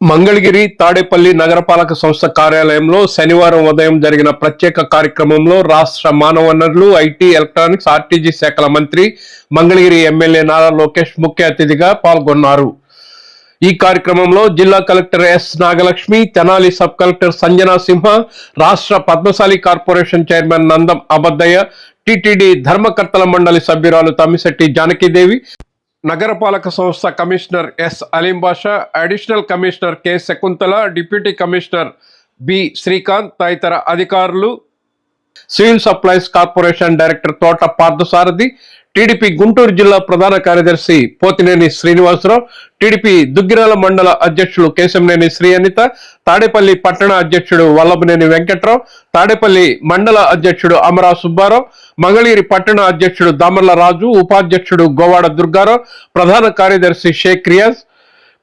మంగళగిరి తాడేపల్లి నగరపాలక సంస్థ కార్యాలయంలో శనివారం ఉదయం జరిగిన ప్రత్యేక కార్యక్రమంలో రాష్ట్ర మానవ వనరులు ఐటీ ఎలక్ట్రానిక్స్ ఆర్టీజీ శాఖల మంత్రి మంగళగిరి ఎమ్మెల్యే నారా లోకేష్ ముఖ్య అతిథిగా పాల్గొన్నారు. ఈ కార్యక్రమంలో జిల్లా collector S Nagalakshmi Tenali sub collector Sanjana Simha రాష్ట్ర Padmashali corporation chairman Nandam Abaddaiah TTD ధర్మకర్తల మండలి సభ్యురాలు తమ్మిశెట్టి జానకీదేవి నగరపాలక సంస్థ commissioner S Aleem Basha additional commissioner K Shakuntala deputy commissioner B Srikanth తదితర అధికారులు. సివిల్ సప్లైస్ కార్పొరేషన్ డైరెక్టర్ తోట పార్థసారథి టీడీపీ గుంటూరు జిల్లా ప్రధాన కార్యదర్శి పోతినేని శ్రీనివాసరావు టీడీపీ దుగ్గిరాల మండల అధ్యక్షులు కేశంనేని శ్రీ అనిత తాడేపల్లి పట్టణ అధ్యక్షుడు వల్లభనేని వెంకట్రావు తాడేపల్లి మండల అధ్యక్షుడు అమరా సుబ్బారావు మంగళగిరి పట్టణ అధ్యక్షుడు దామర్ల రాజు ఉపాధ్యక్షుడు గోవాడ దుర్గారావు ప్రధాన కార్యదర్శి షేక్ రియాజ్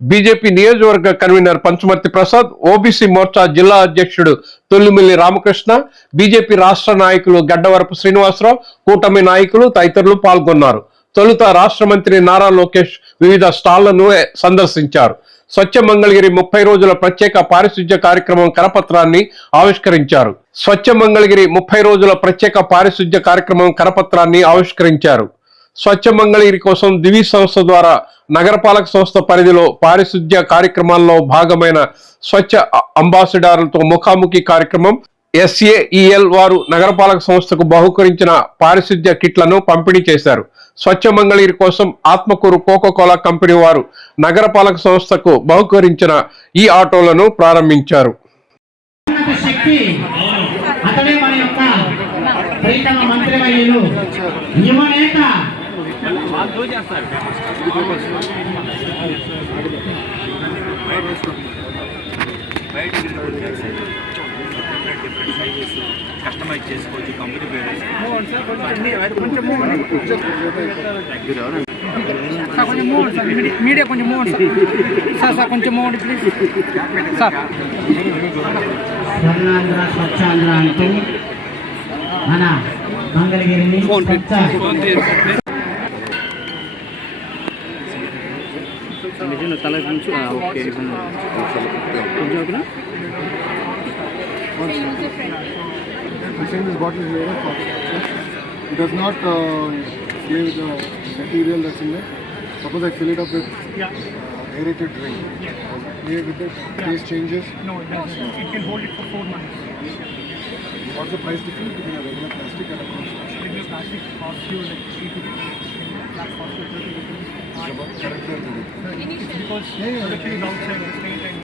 బీజేపీ నియోజకవర్గ కన్వీనర్ పంచమర్తి ప్రసాద్ ఓబీసీ మోర్చా జిల్లా అధ్యక్షుడు తొల్లిమిల్లి రామకృష్ణ బీజేపీ రాష్ట్ర నాయకులు గడ్డవరపు శ్రీనివాసరావు కూటమి నాయకులు తదితరులు పాల్గొన్నారు. తొలుత రాష్ట్ర మంత్రి నారా లోకేష్ వివిధ స్టాళ్ళను సందర్శించారు. స్వచ్ఛ మంగళగిరి ముప్పై రోజుల ప్రత్యేక పారిశుధ్య కార్యక్రమం కరపత్రాన్ని ఆవిష్కరించారు. స్వచ్ఛ మంగళగిరి ముప్పై రోజుల ప్రత్యేక పారిశుధ్య కార్యక్రమం కరపత్రాన్ని ఆవిష్కరించారు. స్వచ్ఛ మంగళగిరి కోసం దివి సంస్థ ద్వారా నగరపాలక సంస్థ పరిధిలో పారిశుద్ధ్య కార్యక్రమాల్లో భాగమైన స్వచ్ఛ అంబాసిడర్లతో ముఖాముఖి కార్యక్రమం. ఎస్ఏఈఎల్ వారు నగరపాలక సంస్థకు బహుకరించిన పారిశుద్ధ్య కిట్లను పంపిణీ చేశారు. స్వచ్ఛ మంగళగిరి కోసం ఆత్మకూరు కోకో కోలా కంపెనీ వారు నగరపాలక సంస్థకు బహుకరించిన ఈ ఆటోలను ప్రారంభించారు. మంత్రి కస్టమైజ్ చేసుకోవచ్చు కంపెనీ పేరు సార్ కొంచెం మూవ్ సార్ మీడియా- కొంచెం మూవ్ సార్ సార్ సార్ కొంచెం move please sir Swarnandhra Swachhandhra అంటూ మన మంగళగిరిని స్వచ్ఛ తల నుంచి ఓకే కొంచెం You're saying this bottle is made of plastic. It does not uh, give the material that's in there. Suppose I fill it up with yeah. aerated drink. Yeah. Is with it? Yeah. Taste changes? No, it doesn't. It can hold it for four months. What's the price difference between a regular plastic and a plastic? Plastic costs you like three to that costs you thirty rupees. It's about character to. Because yeah, yeah, it's actually long-term explained and.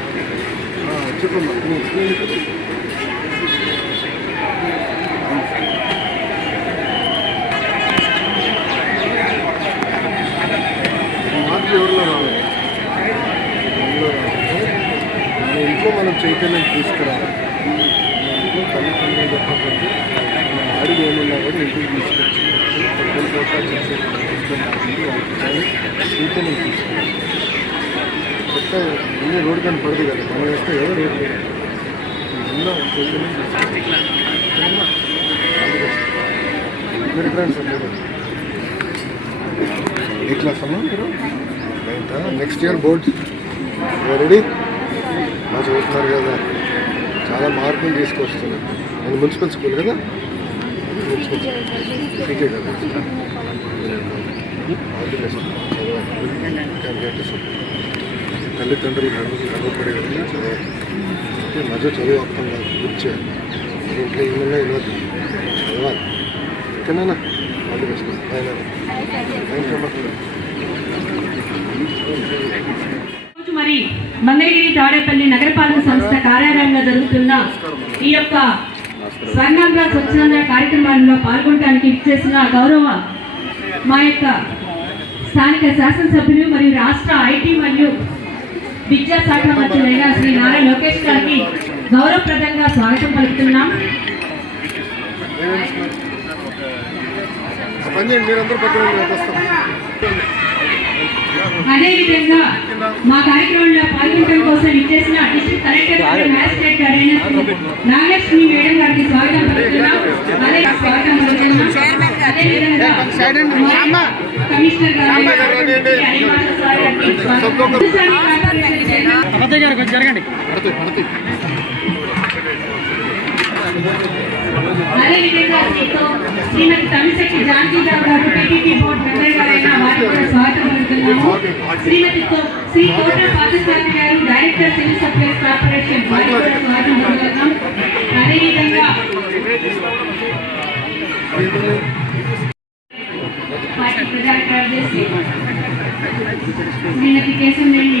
ఇంట్లో మనం చైతన్యం తీసుకురావాలి మన ఇంట్లో తల్లిదండ్రులు చెప్పకపోతే మన అడుగు ఏమున్నా కూడా ఇంటికి తీసుకొచ్చి చేసే చైతన్యం తీసుకురావాలి చెత్త ఇన్ని రోడ్డు కానీ పడదు కదా. మనం వేస్తే లేదు. మీరు మీరు? ఏ క్లాస్ అమ్మా మీరు? Ninth next year board. Ready బాగా చదువుతున్నారు కదా. చాలా మార్పులు తీసుకొస్తున్నారు. నేను మున్సిపల్ స్కూల్ కదా? మున్సిపల్ సీటే కదా. ఆల్ ది బెస్ట్ తల్లిదండ్రులు గర్వ గర్వపడే విధంగా చదవాలి అంటే మధ్య చదువు అర్థం కాదు కూర్చోవాలి ఇంట్లో ఏమన్నా ఇవ్వద్దు చదవాలి. ఓకేనా ఆల్ ది మరి మంగళగిరి తాడేపల్లి నగరపాలక సంస్థ కార్యాలయంలో జరుగుతున్న ఈ యొక్క స్వర్ణాంధ్ర స్వచ్ఛంద కార్యక్రమాల్లో పాల్గొనడానికి ఇచ్చేసిన గౌరవ మా యొక్క స్థానిక శాసనసభ్యులు మరియు రాష్ట్ర ఐటీ మరియు విద్యాశాఖ మంత్రులైన శ్రీ నారా లోకేష్ గారికి గౌరవప్రదంగా స్వాగతం పలుకుతున్నాం. అదేవిధంగా మా కార్యక్రమంలో పాల్గొనడం కోసం ఇచ్చేసిన డిస్ట్రిక్ట్ కలెక్టర్ గారు మ్యాజిస్ట్రేట్ గారైన నాగలక్ష్మి మేడం గారికి స్వాగతం పలుకుతున్నాం. అదే స్వాగతం పలుకుతున్నాం. అదేవిధంగా కమిషనర్ గారు జరగండి. అదేవిధంగా శ్రీమతి తమిశెట్టి జానకీరావు గారు టీటీడీ బోర్డు మెంబర్ గారైన వారికి కూడా స్వాగతం పలుకుతున్నాము. శ్రీమతి తో- శ్రీ తోట పాదసారి గారు డైరెక్టర్ సివిల్ సప్లైస్ కార్పొరేషన్ వారికి కూడా స్వాగతం పలుకుతున్నాం అదేవిధంగా పార్టీ ప్రధాన కార్యదర్శి శ్రీమతి కేశంరెడ్డి నల్లమనేని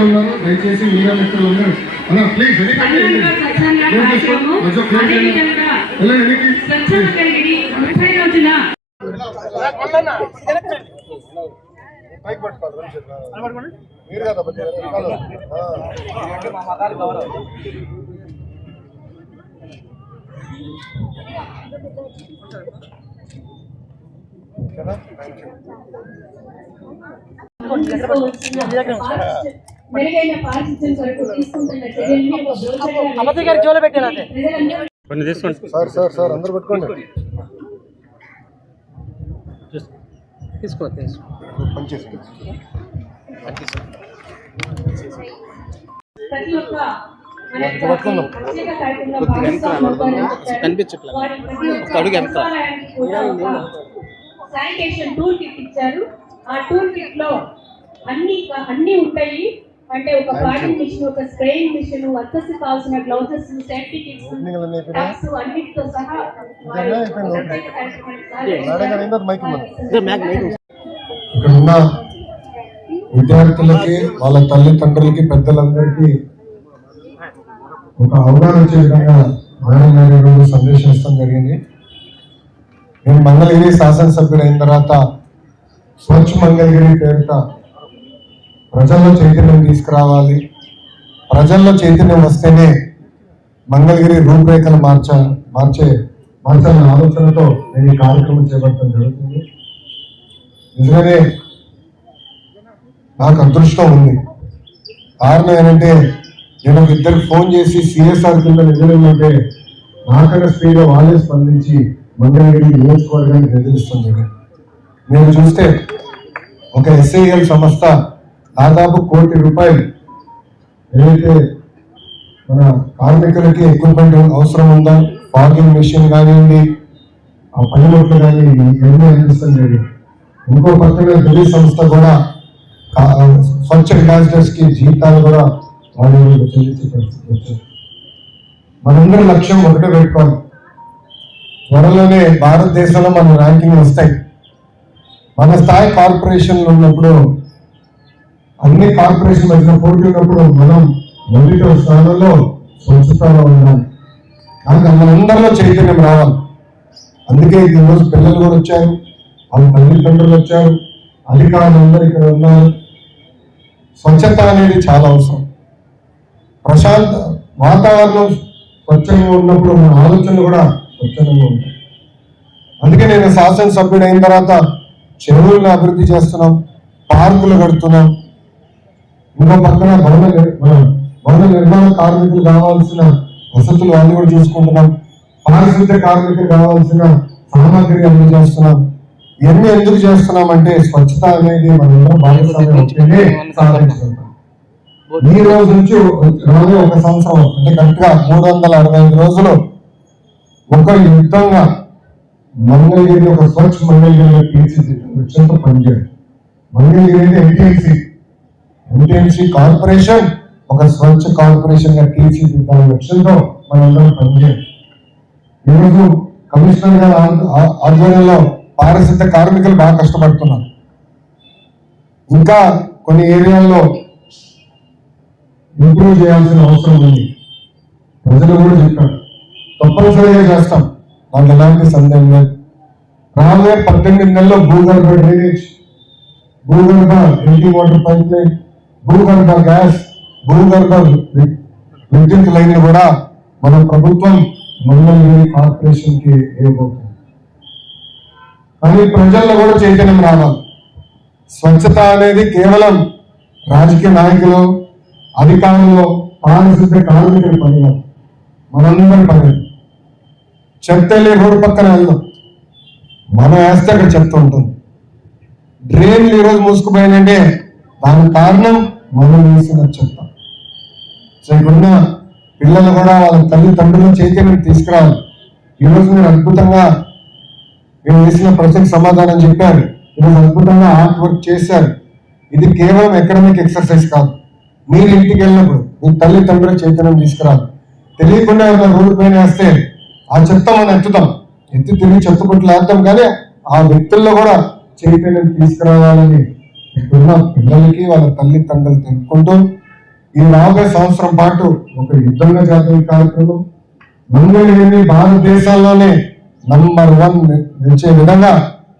పిల్లలు ఉన్నారు దయచేసి మీడియా మిత్రులు ఉన్నారు అన్న ప్లీజ్ వెనకండి కార్యక్రమము అదేవిధంగా వెళ్ళండి. మీరు కదా. ఓకేనా? Thank you. అబద్ధయ్య గారు జోలో పెట్టాను కొన్ని తీసుకోండి. సార్ సార్ సార్ అందరూ పెట్టుకోండి. తీసుకో తీసుకో. కనిపించట్లేదు. అడుగు ఒక శానిటేషన్ టూల్ కిట్ ఇచ్చారు. ఆ టూల్ కిట్లో అన్ని అన్ని ఉంటాయి. అంటే ఒక పాడింగ్ మిషన్ ఒక స్ప్రేయింగ్ మిషన్ వర్కర్స్ కావాల్సిన గ్లౌజెస్ సేఫ్టీ కిట్స్ అన్నిటితో సహా. ఇక్కడ ఉన్న విద్యార్థులకి వాళ్ళ తల్లిదండ్రులకి పెద్దలందరికీ ఒక అవగాహన వచ్చే విధంగా మేడం గారు సందేశం ఇస్తాం జరిగింది. నేను మంగళగిరి శాసనసభ్యుడు అయిన తర్వాత స్వచ్ఛ మంగళగిరి పేరిట ప్రజల్లో చైతన్యం తీసుకురావాలి. ప్రజల్లో చైతన్యం వస్తేనే మంగళగిరి రూపురేఖలు మార్చ మార్చే మార్చాలనే ఆలోచనతో నేను ఈ కార్యక్రమం చేపట్టడం జరుగుతుంది. నిజంగానే నాకు అదృష్టం ఉంది. కారణం ఏంటంటే నేను ఇద్దరికి ఫోన్ చేసి సిఎస్ఆర్ కింద నిజంటే నాకన్నా స్పీడ్గా వాళ్ళే స్పందించి మంగళగిరి నియోజకవర్గానికి బెదిరిస్తుంది నేను చూస్తే ఒక ఎస్ఐఎల్ సంస్థ దాదాపు కోటి రూపాయలు ఏదైతే మన కార్మికులకి ఎక్విప్మెంట్ అవసరం ఉందా ఫాగింగ్ మెషిన్ కానివ్వండి ఆ పనిముట్లు కానీ ఇవన్నీ అందిస్తాం జరిగింది ఇంకో పక్కన ఢిల్లీ సంస్థ కూడా స్వచ్ఛ అంబాసిడర్స్కి జీతాలు కూడా వాళ్ళు చెల్లించే పరిస్థితి వచ్చింది. మనందరి లక్ష్యం ఒకటే పెట్టుకోవాలి. త్వరలోనే భారతదేశంలో మన ర్యాంకింగ్ వస్తాయి. మన స్థాయి కార్పొరేషన్లు ఉన్నప్పుడు అన్ని కార్పొరేషన్ మధ్య పోటీ ఉన్నప్పుడు మనం మొదటి స్థానంలో స్వచ్ఛతలో ఉండాలి. కానీ మనందరిలో చైతన్యం రావాలి. అందుకే ఈరోజు రోజు పిల్లలు కూడా వచ్చారు వాళ్ళ తల్లిదండ్రులు వచ్చారు అధికారులందరూ ఇక్కడ ఉన్నారు. స్వచ్ఛత అనేది చాలా అవసరం. ప్రశాంత వాతావరణం స్వచ్ఛంగా ఉన్నప్పుడు మన ఆలోచనలు కూడా స్వచ్ఛంగా ఉంటాయి. అందుకే నేను శాసనసభ్యుడు అయిన తర్వాత చెరువులను అభివృద్ధి చేస్తున్నాం పార్కులు కడుతున్నాం ఇంకో పక్కన భవన నిర్- భవన నిర్మాణ కార్మికులు కావాల్సిన వసతులు అన్ని కూడా చూసుకుంటున్నాం. పారిశుద్ధ్య కార్మికులు కావాల్సిన సామాగ్రి అందజేస్తున్నాం ఇవన్నీ ఎందుకు చేస్తున్నామంటే స్వచ్ఛత అనేది మనందరం భాగస్వామ్యం ఈ రోజు నుంచి రోజు ఒక సంవత్సరం అంటే కరెక్ట్గా మూడు వందల అరవై ఐదు రోజులు ఒక యుద్ధంగా మంగళగిరి ఒక స్వచ్ఛ మంగళగిరిలో తీర్చిదిద్దాం. పనిచేయడం మంగళగిరి అంటే ఎన్టీఎంసీ కార్పొరేషన్ ఒక స్వచ్ఛ కార్పొరేషన్గా తీర్చిదిద్దాం లక్ష్యంతో మనందరం పనిచేయాలి ఈరోజు కమిషనర్ గారు ఆధ్వర్యంలో పారిశుద్ధ కార్మికులు బాగా కష్టపడుతున్నారు. ఇంకా కొన్ని ఏరియాల్లో ఇంప్రూవ్ చేయాల్సిన అవసరం ఉంది. ప్రజలు కూడా చెప్పారు. తప్పనిసరిగా చేస్తాం. నాకు ఎలాంటి సందేహం లేదు. రాబోయే పద్దెనిమిది నెలల్లో భూగర్భ డ్రైనేజ్ భూగర్భ డ్రింకింగ్ వాటర్ పైప్ లైన్ భూగర్భ గ్యాస్ భూగర్భ విద్యుత్ లైన్ కూడా మన ప్రభుత్వం మంగళగిరి కార్పొరేషన్కి ఇవ్వబోతుంది. కానీ ప్రజల్లో కూడా చైతన్యం రావాలి. స్వచ్ఛత అనేది కేవలం రాజకీయ నాయకులు అధికారులు పారిశుద్ధ కార్మికుల పని కాదు మనందరి పని చెత్త రోడ్డు పక్కన వెళ్దాం. మనం వేస్తే అక్కడ చెప్తూ ఉంటుంది. డ్రైన్లు ఈరోజు మూసుకుపోయినంటే దానికి కారణం మనం వేసిన చెత్త. సో ఇక్కడున్న పిల్లలు కూడా వాళ్ళ తల్లిదండ్రుల చైతన్యం తీసుకురావాలి. ఈరోజు మీరు అద్భుతంగా మీరు వేసిన ప్రశ్నకు సమాధానం చెప్పారు. ఈరోజు అద్భుతంగా ఆర్ట్ వర్క్ చేశారు. ఇది కేవలం ఎకడమిక్ ఎక్సర్సైజ్ కాదు. మీరు ఇంటికి వెళ్ళినప్పుడు మీ తల్లిదండ్రుల చైతన్యం తీసుకురావాలి. తెలియకుండా ఏమైనా రోడ్డు పైన వేస్తే ఆ చెత్త మనం ఎత్తుతాం. ఎత్తి తిరిగి చెత్త కొట్లు వేద్దాం కానీ ఆ వ్యక్తుల్లో కూడా చైతన్యం తీసుకురావాలని ఇక్కడున్న పిల్లలకి వాళ్ళ తల్లిదండ్రులు తెలుపుకుంటూ ఈ రాబోయే సంవత్సరం పాటు ఒక యుద్ధంగా జాతీయ కార్యక్రమం మంగళగిరిని భారతదేశంలోనే నంబర్ వన్ నిలిచే విధంగా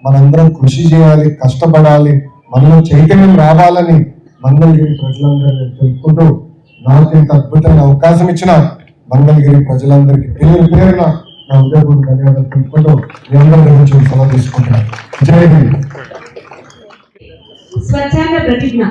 మనందరం కృషి చేయాలి కష్టపడాలి మనలో చైతన్యం రావాలని మంగళగిరి ప్రజలందరూ తెలుపుకుంటూ నాకు ఇంత అద్భుతమైన అవకాశం ఇచ్చిన మంగళగిరి ప్రజలందరికీ పేరు పేరున నా ఉద్యోగులు ధన్యవాదాలు తెలుపుకుంటూ మీ అందరి గురించి సెలవు తీసుకుంటున్నాను. జై హింద్. స్వచ్ఛంద ప్రతిజ్ఞ.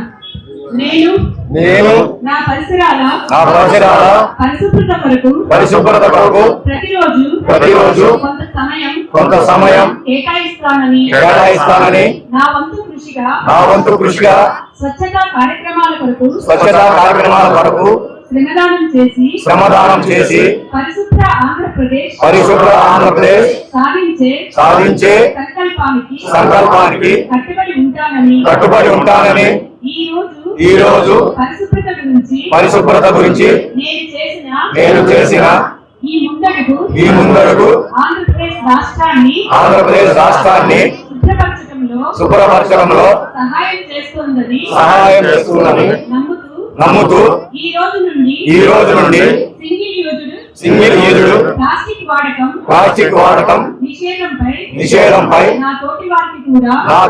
నేను నేను నా పరిసరాల నా పరిసరాల పరిశుభ్రత కొరకు పరిశుభ్రత కొరకు ప్రతిరోజు ప్రతిరోజు కొంత సమయం కొంత సమయం కేటాయిస్తానని కేటాయిస్తానని నా వంతు కృషిగా నా వంతు కృషిగా స్వచ్ఛతా కార్యక్రమాల కొరకు స్వచ్ఛతా కార్యక్రమాల కొరకు శ్రమదానం చేసి శ్రమదానం చేసి పరిశుభ్ర ఆంధ్రప్రదేశ్ పరిశుభ్ర ఆంధ్రప్రదేశ్ సాధించే సాధించే సంకల్పానికి సంకల్పానికి కట్టుబడి ఉంటానని కట్టుబడి ఉంటానని ఈ రోజు ఈ రోజు పరిశుభ్రత గురించి పరిశుభ్రత గురించి నేను చేసిన నేను చేసిన ఈ ముందడుగు ఈ ముందడుగు ఆంధ్రప్రదేశ్ రాష్ట్రాన్ని ఆంధ్రప్రదేశ్ రాష్ట్రాన్ని శుభ్రపరచడంలో శుభ్రపరచడంలో సహాయం చేస్తోందని సహాయం చేస్తుందని నమ్ముతూ ఈ రోజు నుండి ఈ రోజు నుండి సింగిల్ యూజ్డ్ ప్లాస్టిక్ వాడకం నిషేధంపై నా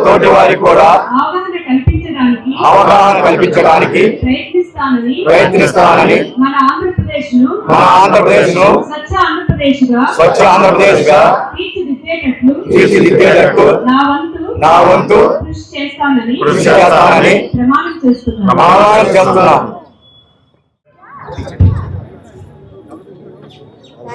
తోటి వారికి కూడా అవగాహన కల్పించడానికి ప్రయత్నిస్తానని మన ఆంధ్రప్రదేశ్ను స్వచ్ఛ ఆంధ్రప్రదేశ్గా తీర్చిదిద్దేటట్లు తీర్చిదిద్దేటట్టు నా వంతు నా వంతు కృషి చేస్తానని కృషి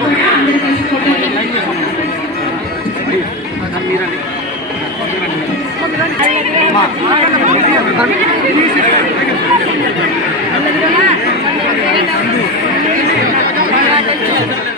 కూడా అందరు కలిసి ఫోటో అందరు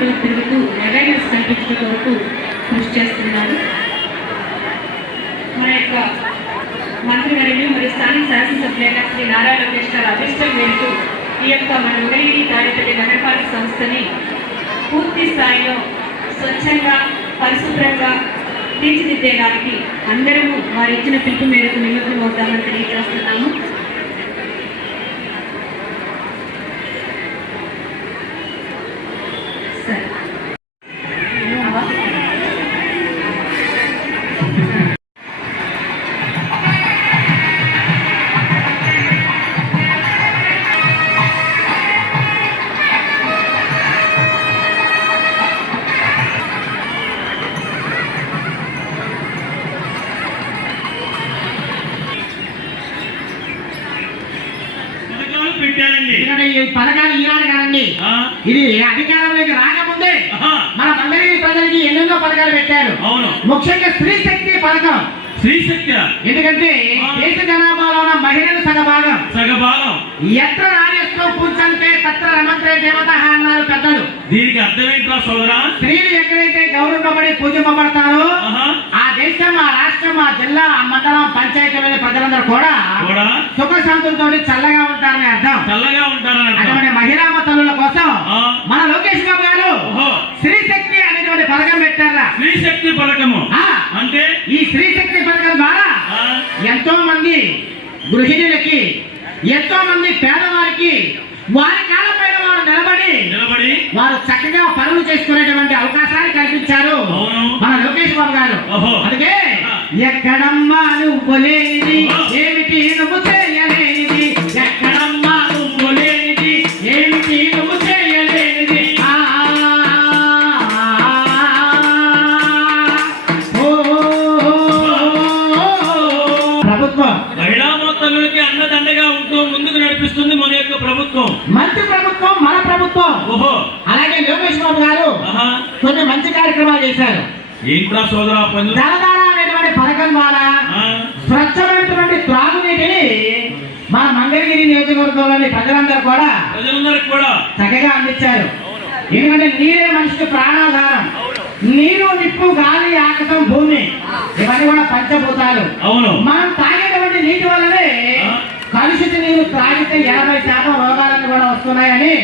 గురించి తిరుగుతూ అవేర్నెస్ కల్పించడం వరకు కృషి చేస్తున్నారు. మన యొక్క మంత్రివర్యులు మరియు స్థానిక శాసనసభ్యులైన శ్రీ నారా లోకేష్ గారు అభిష్టం మేరకు ఈ యొక్క మన ఉదయగిరి తాడేపల్లి నగరపాలక సంస్థని పూర్తి స్థాయిలో స్వచ్ఛంగా పరిశుభ్రంగా తీర్చిదిద్దేదానికి అందరము వారు ఇచ్చిన పిలుపు మేరకు నిమగ్నం అవుతామని తెలియజేస్తున్నాము. ఇది అధికారంలోకి రాకముందే మన మంగళగిరి ప్రజలకి ఎన్నెన్నో పథకాలు పెట్టారు. అవును. ముఖ్యంగా స్త్రీ శక్తి పథకం. శ్రీశక్తి ఎందుకంటే దేశ జనాభాలో మహిళలు సగభాగం. సగభాగం. ఎత్ర రాజస్తో కూర్చంటే తత్ర రమంత్రే దేవత అన్నారు పెద్దలు. దీనికి అర్థం ఏంట్రా సోదరా? స్త్రీలు ఎక్కడైతే గౌరవింపబడి పూజింపబడతారో ఆ దేశం ఆ రాష్ట్రం ఆ జిల్లా ఆ మండలం పంచాయతీ ప్రజలందరూ కూడా కూడా సుఖశాంతులతో చల్లగా ఉంటారని అర్థం. చల్లగా ఉంటారని. అటువంటి మహిళా తల్లుల కోసం మన లోకేష్ బాబు గారు ఓహో. స్త్రీ శక్తి అనేటువంటి పథకం పెట్టారా? శ్రీశక్తి పథకము. ఆ, అంటే? ఈ స్త్రీ శక్తి పథకం ద్వారా ఎంతో మంది గృహిణులకి ఎంతో మంది పేదవారికి వారి కాళ్ళపైన వారు నిలబడి నిలబడి వారు చక్కగా పనులు చేసుకునేటువంటి అవకాశాన్ని కల్పించారు. మన లోకేష్ బాబు గారు. అందుకే. ఎక్కడమ్మా నువ్వు. ఏమిటి నువ్వు కొన్ని మంచి కార్యక్రమాలు చేశారు. ఏంట్రా సోదరా పనులు? జలధార అనేటువంటి పథకం ద్వారా స్వచ్ఛమైనటువంటి త్రాగునీటిని మన మంగళగిరి నియోజకవర్గంలోని ప్రజలందరూ కూడా ప్రజలందరికి కూడా. చక్కగా అందించారు. ఎందుకంటే నీరే మనిషికి ప్రాణాధారం. నీరు నిప్పు గాలి ఆకాశం భూమి ఇవన్నీ కూడా పంచభూతాలు. అవును. మనం తాగేటువంటి నీటి వల్లనే. కలుషిత నీరు త్రాగితే ఎనభై శాతం రోగాలను కూడా వస్తున్నాయని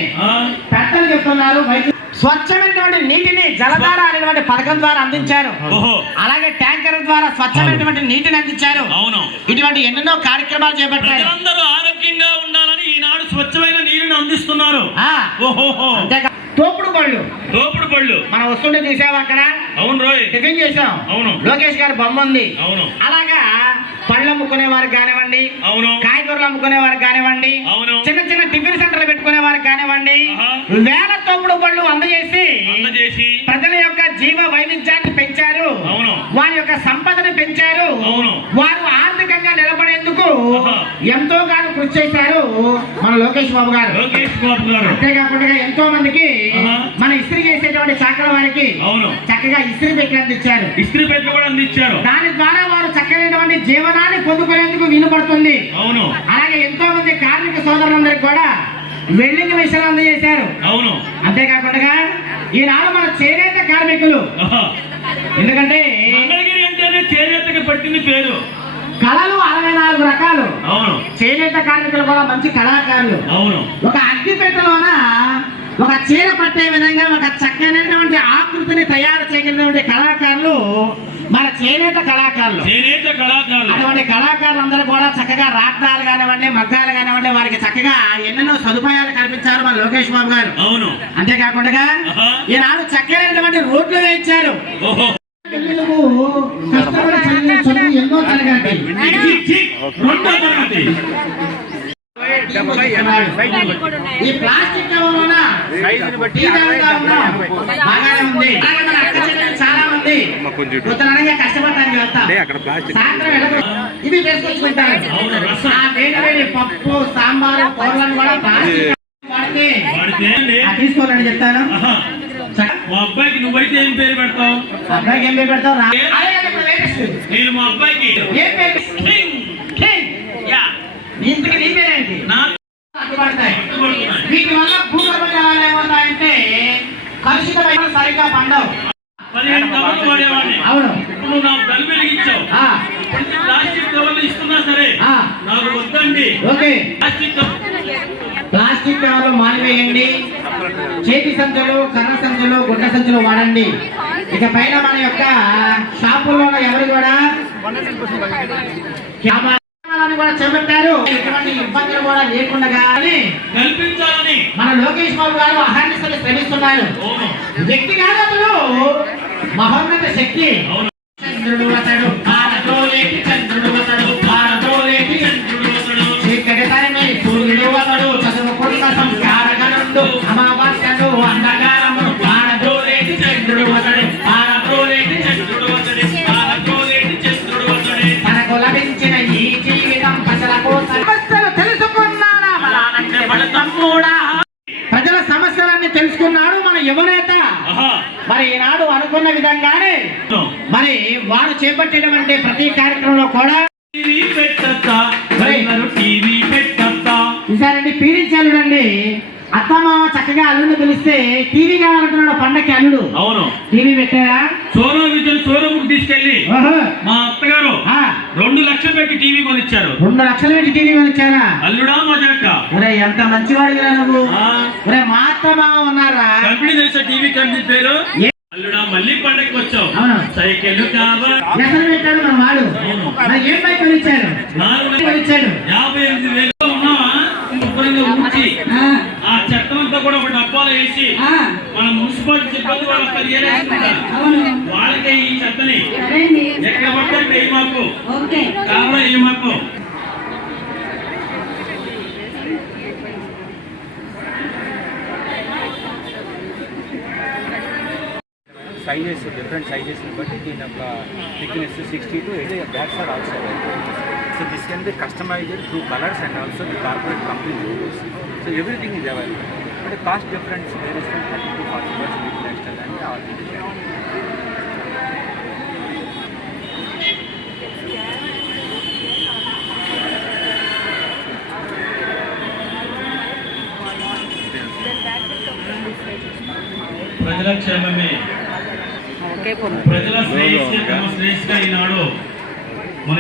పెద్దలు చెప్తున్నారు. వైద్యు స్వచ్ఛమైనటువంటి నీటిని జలధార అనేటువంటి పథకం ద్వారా అందించారు. ఓహో. అలాగే ట్యాంకర్ ద్వారా స్వచ్ఛమైనటువంటి నీటిని అందించారు. అవును. ఇటువంటి ఎన్నెన్నో కార్యక్రమాలు చేపట్టారు. ప్రజలందరూ ఆరోగ్యంగా ఉండాలని ఈనాడు స్వచ్ఛమైన నీరుని అందిస్తున్నారు. తోపుడు బళ్ళు తోపుడు పళ్ళు. మనం వస్తుంటే చూసావా అక్కడ? అవును రోయ్. టిఫిన్ చేసాం అవును. లోకేష్ గారి బొమ్మ ఉంది. అవును. అలాగా పళ్ళు అమ్ముకునే వారికి కానివ్వండి అవును. కాయగూరలు అమ్ముకునే వారికి కానివ్వండి అవును. చిన్న చిన్న టిఫిన్ సెంటర్లు కానివ్వండి. వేల తోపుడు బళ్ళు అందజేసి ప్రజల యొక్క జీవ వైవిధ్యాన్ని పెంచారు. వారి యొక్క సంపదను పెంచారు. వారు ఆర్థికంగా నిలబడేందుకు. ఎంతో గాను కృషి చేశారు మన లోకేష్ బాబు గారు అంతేకాకుండా ఎంతో మందికి. మన ఇస్త్రీ చేసేటువంటి శాఖల వారికి చక్కగా ఇస్త్రీ పెట్టి అందించారు ఇస్త్రీ పెట్టి కూడా అందించారు దాని ద్వారా వారు చక్కనైనటువంటి జీవనాన్ని పొందుకునేందుకు వీలుపడుతుంది అవును అలాగే ఎంతో మంది కార్మిక సోదరులందరికీ కూడా వెల్డింగ్ మిషన్లు అందజేశారు. అవును. అంతేకాకుండా ఈనాడు మన చేనేత కార్మికులు. ఎందుకంటే మంగళగిరి అంటేనే చేనేతకి పట్టింది పేరు. కళలు అరవై నాలుగు రకాలు. అవును. చేనేత కార్మికులు కూడా మంచి కళాకారులు. అవును. ఒక అగ్గిపెట్టెలోన ఒక చీర పట్టే విధంగా ఒక చక్కనైనటువంటి ఆకృతిని తయారు చేయగలిగినటువంటి కళాకారులు మన చేనేత కళాకారులు. చేనేత కళాకారులు. అటువంటి కళాకారులందరూ కూడా చక్కగా రాట్నాలు కానివ్వండి మగ్గాలు కానివ్వండి వారికి చక్కగా ఎన్నెన్నో సదుపాయాలు కల్పించారు మన లోకేష్ బాబు గారు. అవును. అంతేకాకుండా. ఈనాడు చక్కనైనటువంటి రోడ్లు వేయించారు. ఎన్నో తరగతి. ఈ ప్లాస్టిక్. బాగానే ఉంది. వెళ్తాం. సాయంత్రం ఇవి. ఆ వేడి వేడి పప్పు సాంబారు కూరలను కూడా తీసుకోవాలని చెప్తాను. మా అబ్బాయికి నువ్వైతే ఏం పేరు పెడతావు? అబ్బాయికి ఏం పేరు పెడతావు. నేను మా అబ్బాయికి. ఏం పేరు? King king yeah. ఇంతకు నీ పేరేంటి అడ్డుపడతాయి. వీటి వల్ల భూగర్భ జలాలు ఏమవుతాయంటే కలుషితమైన సరిగ్గా పండవు. పదిహేను కవర్లు వాడేవాడిని. ఇప్పుడు వెలిగించావు. ప్లాస్టిక్ కవర్లు ఇస్తున్నా సరే ఆ, నాకు వద్దండి. ఓకే. ప్లాస్టిక్ కవర్ ప్లాస్టిక్ కవర్లు మానివేయండి. చేతి సంచులు కర్ర సంచులు గుడ్డ సంచులు వాడండి. ఇక పైన మన యొక్క షాపుల్లో ఎవరు కూడా కూడా చేపట్టారు. ఎటువంటి ఇబ్బందులు కూడా లేకుండా కానీ కల్పించాలని. మన లోకేష్ బాబు గారు అహర్నిశలు శ్రమిస్తున్నారు. వ్యక్తి కాదు అతడు మహోన్నత శక్తి. అవును. చంద్రుడు అతడు భారతోలేటి చంద్రుడు. యువనేత. మరి ఈనాడు అనుకున్న విధంగానే మరి వారు చేపట్టినటువంటి ప్రతి కార్యక్రమంలో కూడా ఈసారి పీడించాలుడండి అత్తమామ చక్కగా అల్లుడు పిలిస్తే టీవీ కావాలంటున్నాడు పండక్కి అల్లుడు. అవును. టీవీ పెట్టారా? సోనా విద్యను సోనముకు తీసుకెళ్ళి ఓహో. మా అత్తగారు ఆ, రెండు లక్షలు పెట్టి టీవీ కొనిచ్చారు. రెండు లక్షలు పెట్టి టీవీ కొనిచ్చారా? అల్లుడా మజాక ఒరే ఎంత మంచివాడిరా నువ్వు. ఒరే మా అత్తమామ ఉన్నారా? కంపెనీ తెలుసా టీవీ కంపెనీ పేరు? అల్లుడా మళ్ళీ పండగకి వచ్చావు. సైకిల్ కావాలి. పెట్టాడు మన వాడు ఏం బైక్ కొనిచ్చాడు నాలుగు కొనిచ్చాడు యాభై ఎనిమిది వేలు. ఉన్నావా? శుభ్రంగా ఊడ్చి. చెత్తనంతా కూడా ఒక డబ్బాలో వేసి మన మున్సిపాలిటీ సిబ్బంది వాళ్ళు అక్కడ ఏరేసుకుంటారు వాళ్ళకే ఈ చెత్తని. ఎక్కడ పడితే అక్కడ వేయి మాకు ఓకే. కావాలి వేయి మాకు సైజెస్ డిఫరెంట్ సైజెస్ బట్టి దీని యొక్క thickness sixty to eighty bags are also so this can be customised through colours and also the corporate company logos so everything is available but cost difference various from thirty to forty percent ప్రజల క్షేమమే. ప్రజల శ్రేయస్సే తమ శ్రేయస్గా ఈనాడు మన